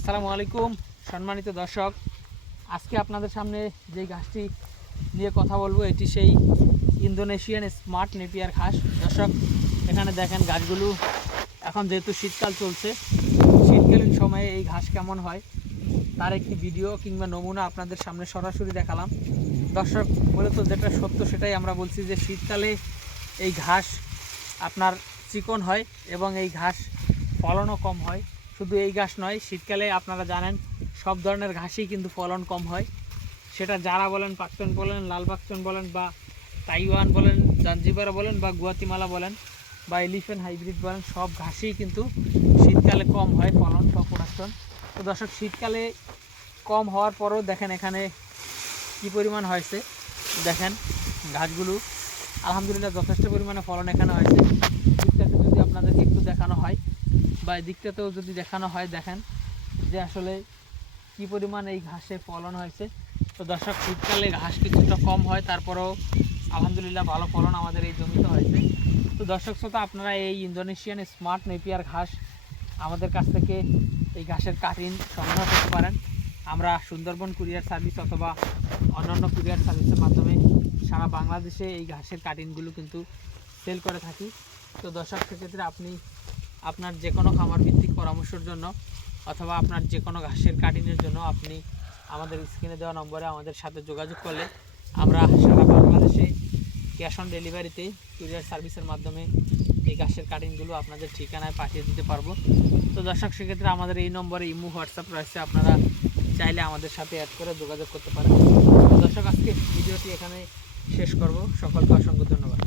আসসালামু আলাইকুম সম্মানিত দর্শক, আজকে আপনাদের সামনে যে ঘাসটি নিয়ে কথা বলবো এটি সেই ইন্দোনেশিয়ান স্মার্ট নেপিয়ার ঘাস। দর্শক, এখানে দেখেন গাছগুলো এখন যেহেতু শীতকাল চলছে, শীতকালীন সময়ে এই ঘাস কেমন হয় তার একটি ভিডিও কিংবা নমুনা আপনাদের সামনে সরাসরি দেখালাম। দর্শক, মূলত যেটা সত্য সেটাই আমরা বলছি যে শীতকালে এই ঘাস আপনার চিকন হয় এবং এই ঘাস ফলনও কম হয়। শুধু এই ঘাস নয়, শীতকালে আপনারা জানেন সব ধরনের ঘাসই কিন্তু ফলন কম হয়। সেটা জারা বলেন, পাকচন বলেন, লাল পাকচন বলেন, বা তাইওয়ান বলেন, জাঞ্জিবারা বলেন, বা গুয়াতিমালা বলেন, বা এলিফ্যান্ট হাইব্রিড বলেন, সব ঘাসই কিন্তু শীতকালে কম হয় ফলন বা প্রোডাকশন। তো দর্শক, শীতকালে কম হওয়ার পরও দেখেন এখানে কি পরিমাণ হয়েছে। দেখেন ঘাসগুলো আলহামদুলিল্লাহ যথেষ্ট পরিমাণে ফলন এখানে হয়েছে। দিকটাতে যদি আপনাদেরকে একটু দেখানো হয় বা এই দিকটাতেও যদি দেখানো হয়, দেখেন যে আসলে কি পরিমাণ এই ঘাসে ফলন হয়েছে। তো দর্শক, শীতকালে ঘাস কিছুটা কম হয়, তারপরেও আলহামদুলিল্লাহ ভালো ফলন আমাদের এই জমিতে হয়েছে। তো দর্শক শ্রোতা, আপনারা এই ইন্দোনেশিয়ান স্মার্ট নেপিয়ার ঘাস আমাদের কাছ থেকে এই ঘাসের কাটিং সংগ্রহ করতে পারেন। আমরা সুন্দরবন কুরিয়ার সার্ভিস অথবা অন্যান্য কুরিয়ার সার্ভিসের মাধ্যমে সারা বাংলাদেশে এই ঘাসের কাটিংগুলো কিন্তু সেল করে থাকি। তো দর্শক, সেক্ষেত্রে আপনি আপনার যে কোনো খামার ভিত্তিক পরামর্শের জন্য অথবা আপনার যে কোনো ঘাসের কাটিংয়ের জন্য আপনি আমাদের স্ক্রিনে দেওয়া নম্বরে আমাদের সাথে যোগাযোগ করলে আমরা সারা বাংলাদেশে ক্যাশ অন ডেলিভারিতে কুরিয়ার সার্ভিসের মাধ্যমে এই ঘাসের কাটিংগুলো আপনাদের ঠিকানায় পাঠিয়ে দিতে পারবো। তো দর্শক, সেক্ষেত্রে আমাদের এই নম্বরে ইমো হোয়াটসঅ্যাপ রয়েছে, আপনারা চাইলে আমাদের সাথে অ্যাড করে যোগাযোগ করতে পারেন। দর্শক, আজকে ভিডিওটি এখানে শেষ করব। সকলকে অসংখ্য ধন্যবাদ।